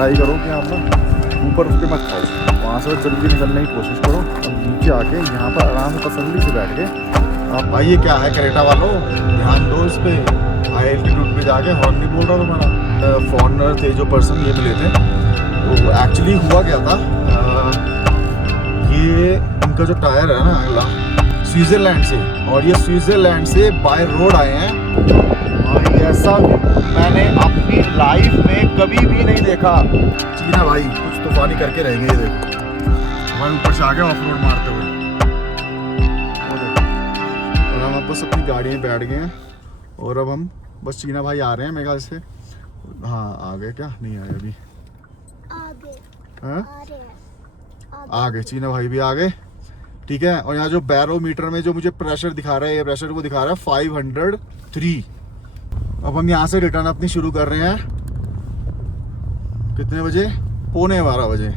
Try करो कि आप ना ऊपर उस पर मत खाओ, वहाँ से जल्दी निकलने की कोशिश करो। अब नीचे आके यहाँ पर आराम से तसल्ली से बैठ के आप, भाई ये क्या है क्रेटा वालों, ध्यान दो इस पर। हाई एल्टीट्यूड पे जाके हॉर्न नहीं बोल रहा तुम्हारा। फॉरनर थे जो पर्सन ये मिले थे, तो एक्चुअली हुआ क्या था, ये इनका जो टायर है ना अगला स्विट्ज़रलैंड से, और ये स्विट्ज़रलैंड से बाय रोड आए हैं। भाई ऐसा मैंने अपनी लाइफ में कभी भी नहीं देखा। चीना भाई कुछ तूफानी करके रहेंगे, ये देखो भाई ऊपर से आ गए ऑफ रोड मारते हुए। और हम अब बस अपनी गाड़ी में बैठ गए हैं, और अब हम बस चीना भाई आ रहे हैं मेरे ख्याल से। हाँ आ गए, क्या नहीं आए अभी, आ गए चीना भाई भी आ गए, ठीक है। और यहाँ जो बैरोमीटर में जो मुझे प्रेशर दिखा रहा है, ये प्रेशर वो दिखा रहा है 503। अब हम यहाँ से रिटर्न अपनी शुरू कर रहे हैं, कितने बजे, 11:15 बजे।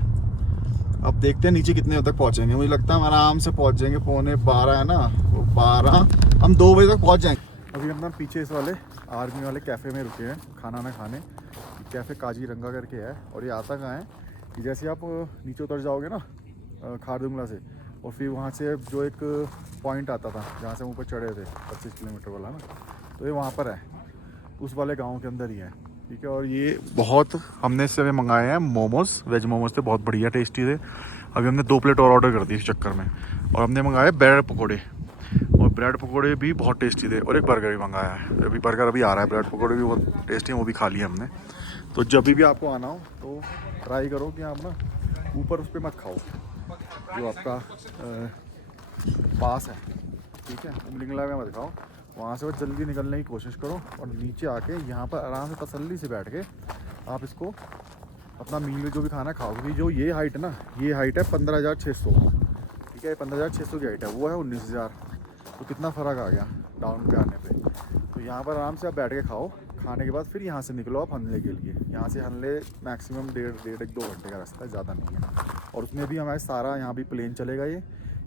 अब देखते हैं नीचे कितने तक पहुँचेंगे। मुझे लगता है हम आराम से पहुँच जाएंगे, 11:15 है ना, वो 12, हम 2 बजे तक पहुँच जाएंगे। अभी हम ना पीछे इस वाले आर्मी वाले कैफ़े में रुके हैं खाना ना खाने। कैफ़े काजीरंगा करके है, और ये आता कहाँ है कि जैसे आप नीचे उतर जाओगे ना खारदुंगला से, और फिर वहाँ से जो एक पॉइंट आता था जहाँ से हम ऊपर चढ़े थे 25 किलोमीटर वाला ना, तो ये वहाँ पर है, उस वाले गांव के अंदर ही है, ठीक है। और ये बहुत, हमने इससे मंगाए हैं मोमोज़, वेज मोमोज़ थे, बहुत बढ़िया टेस्टी थे। अभी हमने 2 प्लेट और ऑर्डर कर दी इस चक्कर में। और हमने मंगाए ब्रेड पकौड़े, और ब्रेड पकौड़े भी बहुत टेस्टी थे, और एक बर्गर भी मंगाया है। अभी बर्गर अभी आ रहा है, ब्रेड पकौड़े भी बहुत टेस्टी हैं, वो भी खा लिए हमने। तो जब भी आपको आना हो तो ट्राई करो कि आप ना ऊपर उस पर मत खाओ जो आपका पास है, ठीक है। उमलिंगला में मत खाओ, वहाँ से बस जल्दी निकलने की कोशिश करो। और नीचे आके यहाँ पर आराम से तसल्ली से बैठ के आप इसको अपना मील जो भी खाना खाओ। क्योंकि जो ये हाइट है ना, ये हाइट है 15,600, ठीक है। 15,600 की हाइट है, वो है 19,000। तो कितना फ़र्क आ गया डाउन पे आने पे। तो यहाँ पर आराम से आप बैठ के खाओ, खाने के बाद फिर यहाँ से निकलो आप हनले के लिए। यहाँ से हनले मैक्सिमम 1.5-2 घंटे का रास्ता है, ज़्यादा नहीं है। और उसमें भी हमारे सारा यहाँ भी प्लेन चलेगा ये,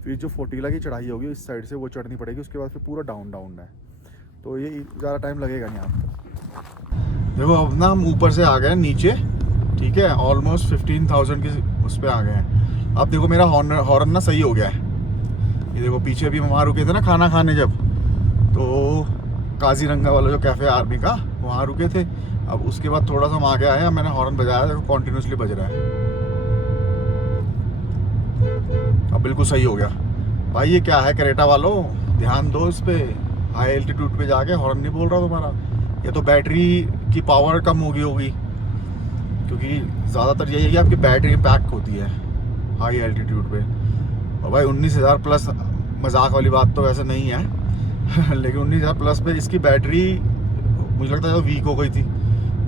फिर जो फोटीला की चढ़ाई होगी इस साइड से वो चढ़नी पड़ेगी, उसके बाद फिर पूरा डाउन है। तो ये ज़्यादा टाइम लगेगा नहीं आपको। देखो अब ना हम ऊपर से आ गए नीचे, ठीक है, ऑलमोस्ट 15,000 की उस पर आ गए हैं। अब देखो मेरा हॉर्न ना सही हो गया है। ये देखो पीछे भी हम वहाँ रुके थे ना खाना खाने, जब तो काजीरंगा वाला जो कैफ़े आर्मी का, वहाँ रुके थे। अब उसके बाद थोड़ा सा हम आगे आए, मैंने हॉर्न बजाया, देखो कॉन्टीन्यूसली बज रहा है। अब बिल्कुल सही हो गया। भाई ये क्या है क्रेटा वालों, ध्यान दो इस पे। हाई एल्टीट्यूड पे जाके हॉर्न नहीं बोल रहा तुम्हारा, या तो बैटरी की पावर कम होगी, क्योंकि ज़्यादातर यही है कि आपकी बैटरी पैक होती है हाई एल्टीट्यूड पे। और भाई 19,000 प्लस, मजाक वाली बात तो वैसे नहीं है लेकिन 19,000 प्लस पे इसकी बैटरी मुझे लगता है वीक हो गई थी,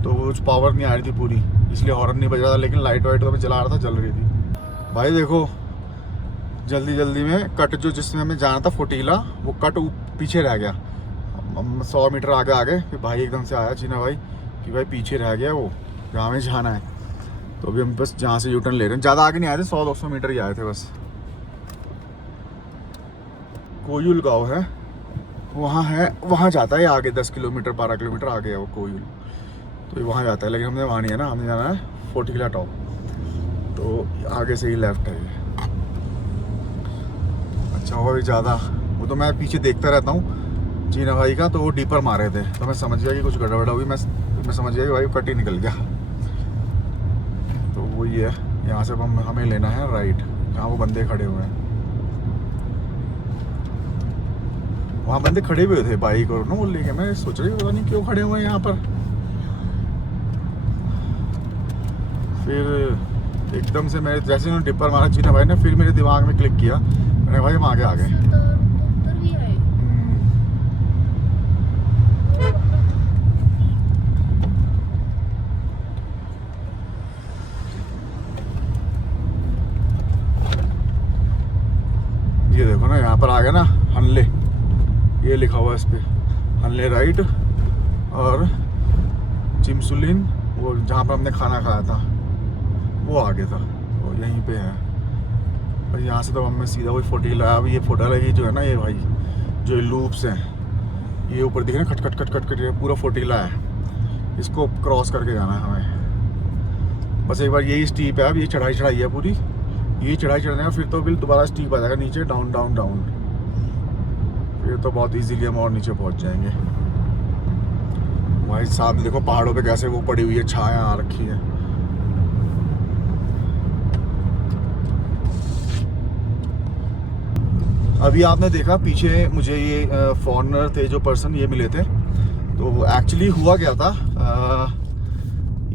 तो कुछ पावर नहीं आ रही थी पूरी, इसलिए हॉर्न नहीं बज रहा था। लेकिन लाइट वाइट तो मैं जला रहा था, जल रही थी। भाई देखो जल्दी में कट जो जिसमें हमें जाना था फोटीला, वो कट पीछे रह गया। 100 मीटर आगे फिर भाई एकदम से आया चीना भाई कि भाई पीछे रह गया वो, जहाँ हमें जाना है। तो अभी हम बस जहाँ से यूटर्न ले रहे हैं, ज़्यादा आगे नहीं आए थे, 100-200 मीटर ही आए थे बस। कोयुल गाँव है, वहाँ है, वहाँ जाता है आगे 10 किलोमीटर 12 किलोमीटर आगे है वो कोयुल, तो वहाँ जाता है। लेकिन हमने वहाँ नहीं है ना, हमने जाना है फोटीला टॉप, तो आगे से ही लेफ्ट है ये। अच्छा होगा भी ज़्यादा, वो तो मैं पीछे देखता रहता हूँ चीना भाई का, तो वो डीपर मारे थे, तो मैं समझ गया कि कुछ गड़बड़ हुई। मैं समझ गया कि भाई कट ही निकल गया। तो वही है, यहाँ से हमें लेना है राइट, जहाँ वो बंदे खड़े हुए हैं। वहाँ बंदे खड़े हुए थे बाइक और ना वो लेके, मैं सोच रही पता नहीं क्यों खड़े हुए हैं यहाँ पर। फिर एकदम से मैं जैसे उन्होंने डिपर मारा चीना भाई ने, फिर मेरे दिमाग में क्लिक किया, मैंने भाई हम आगे आ गए। ये देखो ना यहाँ पर आ गया ना हनले, ये लिखा हुआ है इस पे, हनले राइट। और चिमसुलिन वो जहाँ पर हमने खाना खाया था वो आगे था, वो यहीं पे है। और यहाँ से तो हमें सीधा वही फोटीला, अब ये फोटीला ये जो है ना, ये भाई जो लूप्स हैं ये ऊपर दिख रहे हैं, खट खट ये पूरा फोटीला है, इसको क्रॉस करके जाना है हमें। बस एक बार यही स्टीप है, अब ये चढ़ाई है पूरी, ये चढ़ाई चढ़ने का फिर तो बिल दोबारा स्टीप आ जाएगा नीचे, डाउन डाउन डाउन, फिर तो बहुत इजीली हम और नीचे पहुंच जाएंगे। भाई सामने देखो पहाड़ों पे कैसे वो पड़ी हुई है, छाया आ रखी है। अभी आपने देखा पीछे मुझे ये फॉरेनर थे जो पर्सन ये मिले थे, तो एक्चुअली हुआ क्या था,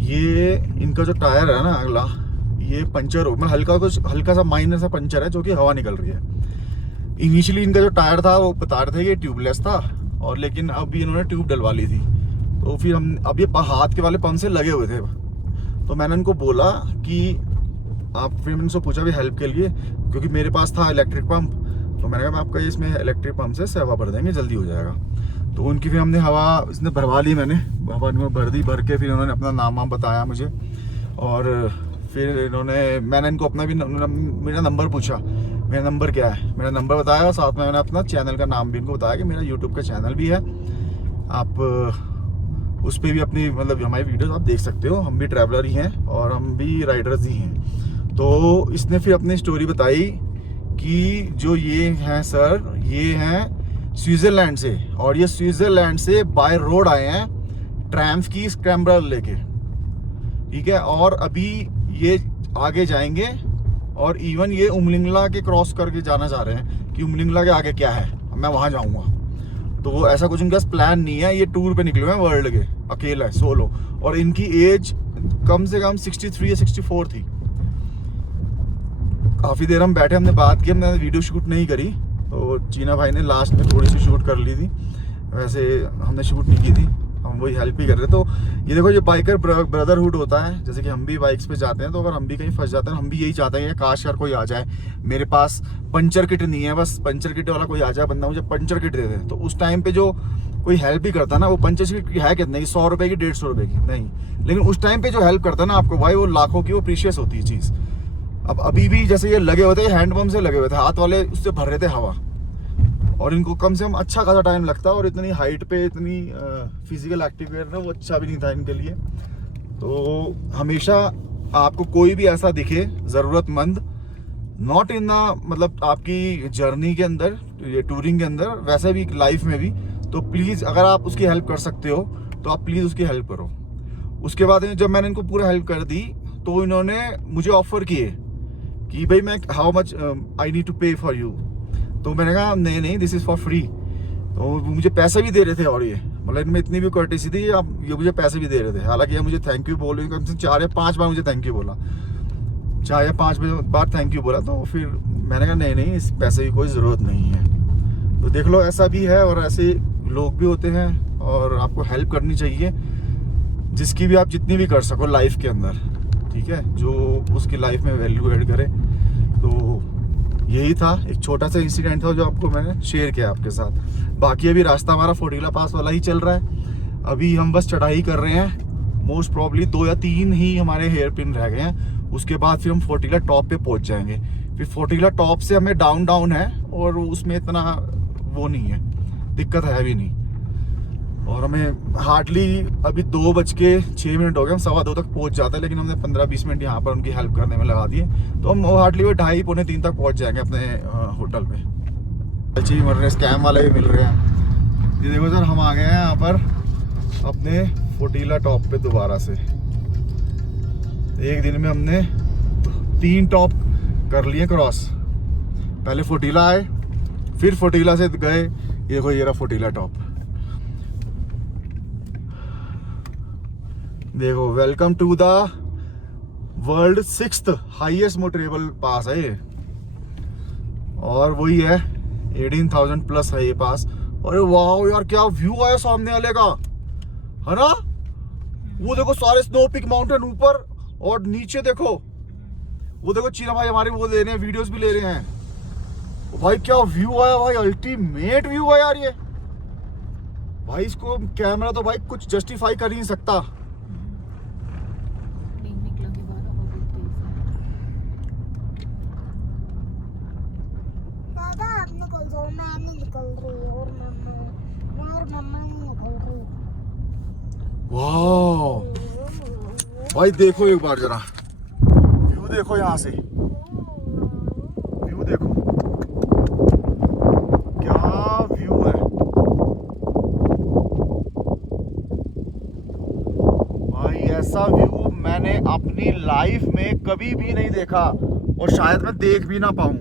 ये इनका जो टायर है ना अगला, ये पंचर हो, मतलब हल्का सा माइनर सा पंचर है जो कि हवा निकल रही है। इनिशियली इनका जो टायर था वो बता रहे थे ये ट्यूबलेस था, और लेकिन अभी इन्होंने ट्यूब डलवा ली थी। तो फिर हम अब ये हाथ के वाले पंप से लगे हुए थे, तो मैंने उनको बोला कि आप, फिर मैंने उनसे पूछा भी हेल्प के लिए, क्योंकि मेरे पास था इलेक्ट्रिक पंप, तो मैंने कहा आपका इसमें इलेक्ट्रिक पंप से हवा भर देंगे, जल्दी हो जाएगा। तो उनकी फिर हमने हवा इसने भरवा ली, मैंने हवा भर दी, भर के फिर उन्होंने अपना नाम वाम बताया मुझे, और फिर मैंने इनको अपना भी मेरा नंबर पूछा, मेरा नंबर क्या है, मेरा नंबर बताया, और साथ में मैंने अपना चैनल का नाम भी इनको बताया कि मेरा यूट्यूब का चैनल भी है, आप उस पर भी अपनी मतलब हमारी वीडियोस आप देख सकते हो, हम भी ट्रैवलर ही हैं और हम भी राइडर्स ही हैं। तो इसने फिर अपनी स्टोरी बताई कि जो ये हैं सर, ये हैं स्विट्ज़रलैंड से, और ये स्विट्ज़रलैंड से बाय रोड आए हैं ट्रैम्फ की स्क्रैम्बलर लेके, ठीक है, और अभी ये आगे जाएंगे, और इवन ये उमलिंगला के क्रॉस करके जाना चाह रहे हैं कि उमलिंगला के आगे क्या है, मैं वहाँ जाऊँगा। तो ऐसा कुछ उनका प्लान नहीं है, ये टूर पे निकले हुए हैं वर्ल्ड के, अकेला है, सोलो, और इनकी एज कम से कम 63 या 64 थी। काफ़ी देर हम बैठे, हमने बात की, हमने वीडियो शूट नहीं करी, तो चीना भाई ने लास्ट में थोड़ी सी शूट कर ली थी, वैसे हमने शूट नहीं की थी, हम वही हेल्प ही कर रहे। तो ये देखो, ये बाइकर ब्रदरहुड होता है, जैसे कि हम भी बाइक्स पे जाते हैं, तो अगर हम भी कहीं फंस जाते हैं, हम भी यही चाहते हैं कि काश यार कोई आ जाए, मेरे पास पंचर किट नहीं है, बस पंचर किट वाला कोई आ जाए बंदा, मुझे पंचर किट दे दे। तो उस टाइम पे जो कोई हेल्प ही करता है ना, वो पंचर किट है कितने की, 100 रुपए की, 150 रुपए की नहीं, लेकिन उस टाइम पे जो हेल्प करता है ना आपको भाई, वो लाखों की, वो प्रीशियस होती है चीज़। अब अभी भी जैसे ये लगे हुए थे, हैंडपम्प से लगे हुए थे, हाथ वाले उससे भर रहे थे हवा, और इनको कम से कम अच्छा खासा टाइम लगता है, और इतनी हाइट पे इतनी फिजिकल एक्टिव करना वो अच्छा भी नहीं था इनके लिए। तो हमेशा आपको कोई भी ऐसा दिखे ज़रूरतमंद, नॉट इन द मतलब आपकी जर्नी के अंदर, ये टूरिंग के अंदर, वैसे भी लाइफ में भी, तो प्लीज़ अगर आप उसकी हेल्प कर सकते हो तो आप प्लीज़ उसकी हेल्प करो। उसके बाद जब मैंने इनको पूरा हेल्प कर दी, तो इन्होंने मुझे ऑफर किए कि भाई मैं how much I need to pay for you. तो मैंने कहा नहीं नहीं, दिस इज़ फॉर फ्री। तो मुझे पैसे भी दे रहे थे, और ये मतलब इनमें इतनी भी कर्टेसी थी, आप ये मुझे पैसे भी दे रहे थे। हालांकि ये मुझे थैंक यू बोल रहे, कम से 4 या 5 बार मुझे थैंक यू बोला, 4 या 5 बार थैंक यू बोला। तो फिर मैंने कहा नहीं नहीं, इस पैसे की कोई ज़रूरत नहीं है। तो देख लो, ऐसा भी है और ऐसे लोग भी होते हैं, और आपको हेल्प करनी चाहिए जिसकी भी आप जितनी भी कर सको लाइफ के अंदर, ठीक है, जो उसकी लाइफ में वैल्यू ऐड करे। तो यही था, एक छोटा सा इंसिडेंट था जो आपको मैंने शेयर किया आपके साथ। बाकी अभी रास्ता हमारा फोर्टीला पास वाला ही चल रहा है, अभी हम बस चढ़ाई कर रहे हैं, मोस्ट प्रॉब्ली 2 या 3 ही हमारे हेयर पिन रह गए हैं, उसके बाद फिर हम फोर्टीला टॉप पे पहुंच जाएंगे। फिर फोर्टीला टॉप से हमें डाउन डाउन है, और उसमें इतना वो नहीं है, दिक्कत है भी नहीं, और हमें हार्डली अभी 2:06 हो गए, हम 2:15 तक पहुंच जाते हैं, लेकिन हमने 15-20 मिनट यहाँ पर उनकी हेल्प करने में लगा दिए, तो हम हार्डली 2:30-3 तक पहुंच जाएंगे अपने होटल पे। अच्छी मिल रहे, स्कैम वाले भी मिल रहे हैं। ये देखो सर, हम आ गए हैं यहाँ पर अपने फोर्टीला टॉप पे दोबारा से। एक दिन में हमने 3 टॉप कर लिए क्रॉस, पहले फोर्टीला आए, फिर फोर्टीला से गए, ये देखो ये रहा फोर्टीला टॉप। देखो, welcome to the world 6th highest motorable pass है ये, और वही है 18,000 प्लस है ये पास। अरे वाह यार, क्या व्यू आया सामने वाले का, है ना। वो देखो सारे स्नो पिक माउंटेन ऊपर, और नीचे देखो, वो देखो चीना भाई हमारे वो ले रहे हैं, वीडियोस भी ले रहे हैं। भाई क्या व्यू आया भाई, अल्टीमेट व्यू है यार ये भाई। इसको कैमरा तो भाई कुछ जस्टिफाई कर ही नहीं सकता। मैं नहीं निकल रही, और मम्मा नहीं निकल रही। वाह भाई देखो एक बार जरा, देखो यहाँ से, व्यू देखो क्या व्यू है भाई। ऐसा व्यू मैंने अपनी लाइफ में कभी भी नहीं देखा और शायद मैं देख भी ना पाऊँ।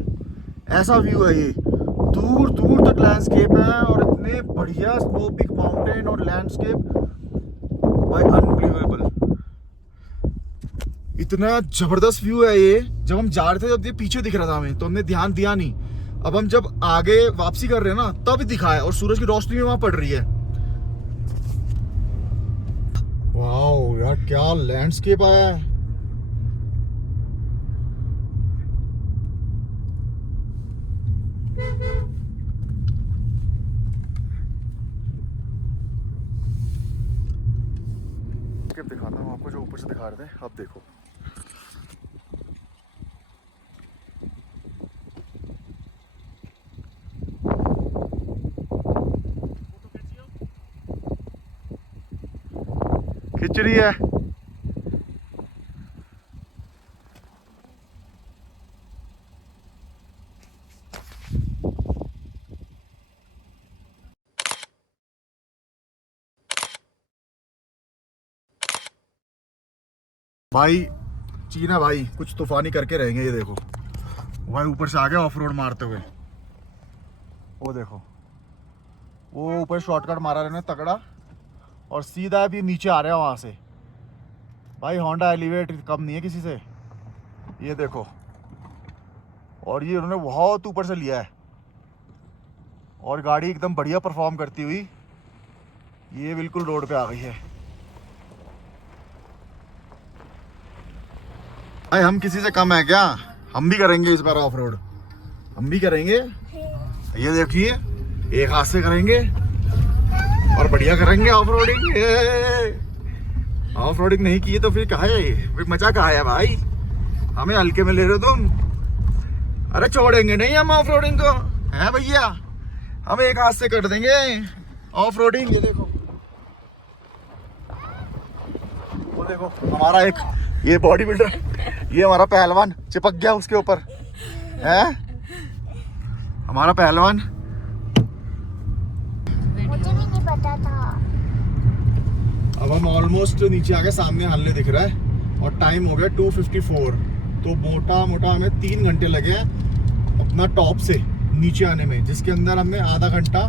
ऐसा व्यू है ये, दूर दूर तक लैंडस्केप है और इतने बढ़िया स्नो पीक माउंटेन और लैंडस्केप भाई, अनबिलीवेबल। इतना जबरदस्त व्यू है ये। जब हम जा रहे थे जब ये पीछे दिख रहा था हमें तो हमने ध्यान दिया नहीं। अब हम जब आगे वापसी कर रहे हैं ना तब दिखा है और सूरज की रोशनी भी वहां पड़ रही है। वाओ यार क्या लैंडस्केप आया है। दिखाता हूँ आपको जो ऊपर से दिखा रहे थे, अब देखो। खिंच रही है भाई। चीन है भाई, कुछ तूफानी करके रहेंगे। ये देखो भाई ऊपर से आ गया ऑफ रोड मारते हुए। वो देखो वो ऊपर शॉर्टकट मारा रहने तगड़ा और सीधा भी नीचे आ रहा है वहां से। भाई होंडा एलिवेट कम नहीं है किसी से। ये देखो, और ये उन्होंने बहुत ऊपर से लिया है और गाड़ी एकदम बढ़िया परफॉर्म करती हुई ये बिल्कुल रोड पे आ गई है। भाई हम किसी से कम है क्या? हम भी करेंगे इस बार ऑफ रोड, हम भी करेंगे। ये देखिए एक हाथ से करेंगे और बढ़िया करेंगे ऑफ रोडिंग। ऑफ रोडिंग नहीं की तो फिर कहाँ है ये मजा? कहाँ है भाई? हमें हल्के में ले रहे हो तुम? अरे छोड़ेंगे नहीं हम ऑफ रोडिंग को, है भैया? हम एक हाथ से कर देंगे ऑफ रोडिंग। ये देखो, वो देखो हमारा एक ये बॉडी बिल्डर, ये हमारा पहलवान चिपक गया उसके ऊपर है, हमारा पहलवान। मुझे भी नहीं पता था। अब हम ऑलमोस्ट नीचे आ गए, सामने हल्ले दिख रहा है और टाइम हो गया 2:54। तो मोटा मोटा हमें 3 घंटे लगे हैं अपना टॉप से नीचे आने में, जिसके अंदर हमने आधा घंटा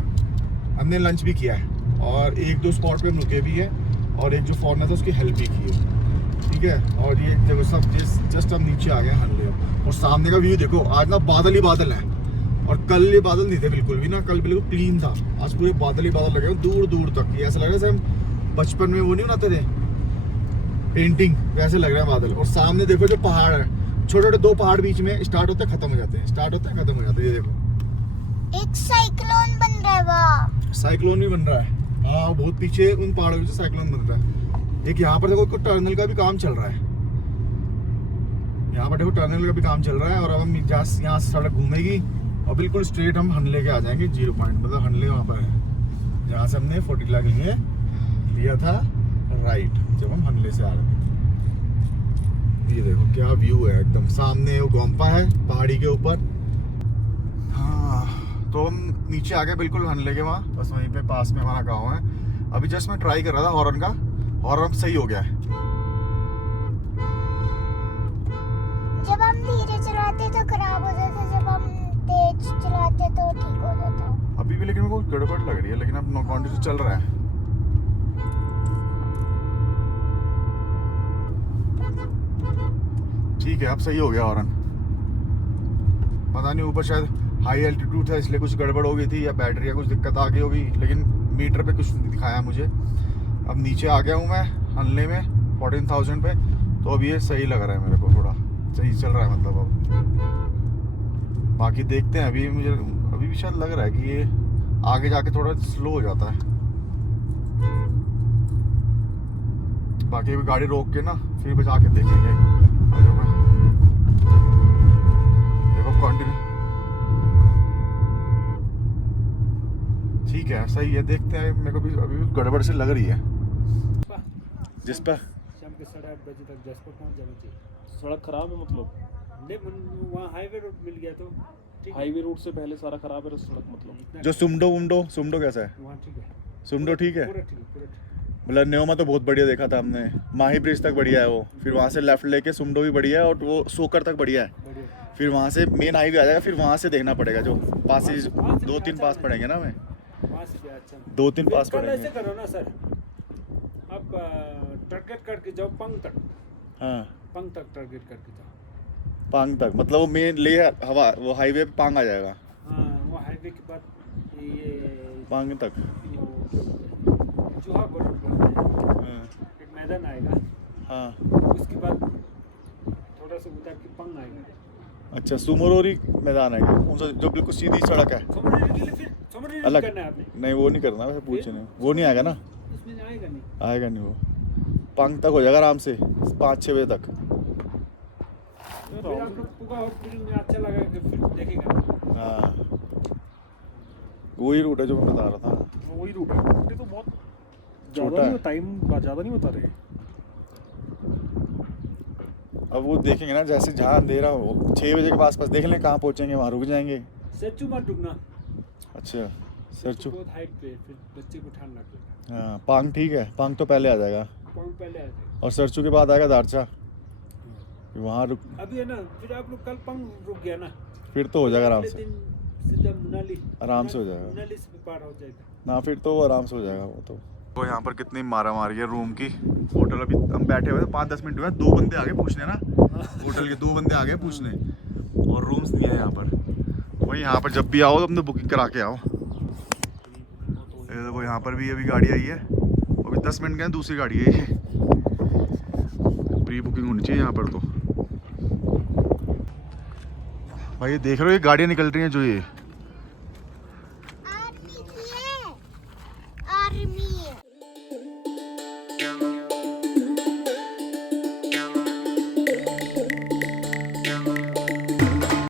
हमने लंच भी किया है और 1-2 स्पॉट पे हम रुके भी है और एक जो फॉरनर था उसकी हेल्प भी की है। ठीक है, और ये देखो सब जस्ट हम नीचे आ गए हल्ले। और सामने का व्यू देखो, आज ना बादल ही बादल है और कल ये बादल नहीं थे बिल्कुल भी ना, कल बिल्कुल क्लीन था। आज पूरे बादल ही बादल लगे दूर दूर तक। ये ऐसा लग रहा है जैसे हम बचपन में वो नहीं बनाते थे पेंटिंग, वैसे लग रहा है बादल। और सामने देखो जो पहाड़ है, छोटे छोटे 2 पहाड़ बीच में स्टार्ट होते हैं खत्म हो जाते हैं, स्टार्ट होते हैं खत्म हो जाते हैं। ये देखो एक साइक्लोन बन रहा है वहाँ। साइक्लोन भी बन रहा है। हाँ बहुत पीछे उन पहाड़ों में साइक्लोन बन रहा है। एक यहाँ पर देखो टर्नल का भी काम चल रहा है, यहाँ पर देखो टर्नल का भी काम चल रहा है। और अब हम यहाँ से सड़क घूमेगी और बिल्कुल स्ट्रेट हम हनले के आ जाएंगे। 0 पॉइंट मतलब हनले वहाँ पर है जहाँ से हमने 40 लाख लिए लिया था राइट जब हम हनले से आ रहे थे। ये देखो क्या व्यू है, एकदम सामने वो गोम्पा है पहाड़ी के ऊपर। हाँ तो हम नीचे आ गए बिल्कुल हनले के वहाँ, बस वहीं पे पास में हमारा गाँव है। अभी जस्ट मैं ट्राई कर रहा था हॉर्न का, हॉर्न सही हो गया है। जब हम धीरे चलाते तो खराब हो जाता, जब हम तेज चलाते तो ठीक हो जाता। अभी भी लेकिन मेरे को गड़बड़ लग रही है, लेकिन अब नो कंटिन्यू चल रहा है। ठीक है अब सही हो गया हॉर्न। पता नहीं ऊपर शायद हाई एल्टीट्यूड था इसलिए कुछ गड़बड़ हो गई थी या बैटरी या कुछ दिक्कत आ गई होगी, लेकिन मीटर पे कुछ नहीं दिखाया मुझे। अब नीचे आ गया हूँ मैं हनले में 14,000 पे, तो अब ये सही लग रहा है मेरे को, थोड़ा सही चल रहा है मतलब। अब बाकी देखते हैं, अभी मुझे अभी भी शायद लग रहा है कि ये आगे जाके थोड़ा स्लो हो जाता है। बाकी अभी गाड़ी रोक के ना फिर बचा के देखेंगे। देखो कंटिन्यू ठीक है सही है, देखते हैं। मेरे को भी अभी भी गड़बड़ से लग रही है जिस पर शाम के 8:30 बजे तक जसपुर पहुंच जाना चाहिए। सड़क खराब है मतलब? नहीं वहाँ हाईवे रोड मिल गया तो ठीक है। हाईवे रूट से पहले सारा खराब है सड़क मतलब? इतना जो सुमडो कैसा है? वहाँ ठीक है, सुमडो ठीक है? पूरा ठीक है, पूरा ठीक है। मतलब न्योमा तो बहुत बढ़िया देखा था हमने, माही ब्रिज तक बढ़िया है वो, फिर वहाँ से लेफ्ट लेके सुमडो भी बढ़िया है, और वो सोकर तक बढ़िया है। बढ़िया। फिर वहाँ से मेन हाईवे आ जाएगा, फिर वहाँ से देखना पड़ेगा जो पासेज, वहाँ से 2-3 पास पड़ेंगे ना हमें, वहाँ से भी अच्छा। 2-3 पास कल ऐसे पड़ेंगे। करो ना सर, अब टारगेट करके जाओ पंग तक, हाँ पंग तक टारगेट करके जाओ। पांग तक, मतलब वो मेन ले हवा वो हाईवे पे पांग आ जाएगा, हाँ वो हाईवे के बाद ये पांग तक। चूहा गोल बोलते हैं, हाँ एक मैदान आएगा, हाँ उसके बाद थोड़ा सा उतर के पंग आएगा। अच्छा, सुमरोरी मैदान है क्या? कौन सा जो बिल्कुल सीधी सड़क है? समरी के लिए फिर समरी अलग? करना है आपने, नहीं वो नहीं करना, वैसे पूछे नहीं, वो नहीं आएगा ना? इसमें आएगा नहीं। आएगा नहीं वो, पांग तक हो जाएगा आराम से 5-6 बजे तक। फिर आप लोग पूगा और फिर अच्छा लगा कि फिर देखेगा। हाँ वही रूट है जो मैं बता रहा था। वही रूट है, ये तो बहुत छोटा ज़्यादा है। नहीं, टाइम ज़्यादा नहीं बता रहे। अब वो देखेंगे ना, जैसे जहाँ अंधेरा हो 6 बजे के आसपास देख लें कहाँ पहुँचेंगे, वहाँ रुक जाएंगे। सच्चू मत रुकना, अच्छा सरचू, बहुत हाइट पे है, फिर बच्चे को ठंड लगेगा। हाँ पांग ठीक है, पांग तो पहले आ जाएगा, पंग पहले आ जाएगा। और सरचू के बाद आएगा दारचा, वहाँ रुक, अभी है ना, फिर आप लोग कल पंग रुक गया ना, फिर तो हो जाएगा आराम अगले से। दिन सीधा मनाली, आराम से हो जाएगा। मनाली से पार हो जाएगा। ना फिर तो आराम से हो जाएगा वो तो। यहाँ पर कितनी मारा मारी है रूम की। होटल अभी हम बैठे हुए थे, 5-10 मिनट हुए, 2 बंदे आगे पूछने ना, होटल के 2 बंदे आगे पूछने, और रूम्स नहीं है यहाँ पर। वही यहाँ पर जब भी आओ तो अपने बुकिंग करा के आओ। ये देखो यहाँ पर भी अभी गाड़ी आई है, अभी 10 मिनट गए, दूसरी गाड़ी है ये। प्री बुकिंग होनी चाहिए यहाँ पर तो। भाई ये देख रहे हो, ये गाड़ियाँ निकल रही हैं जो ये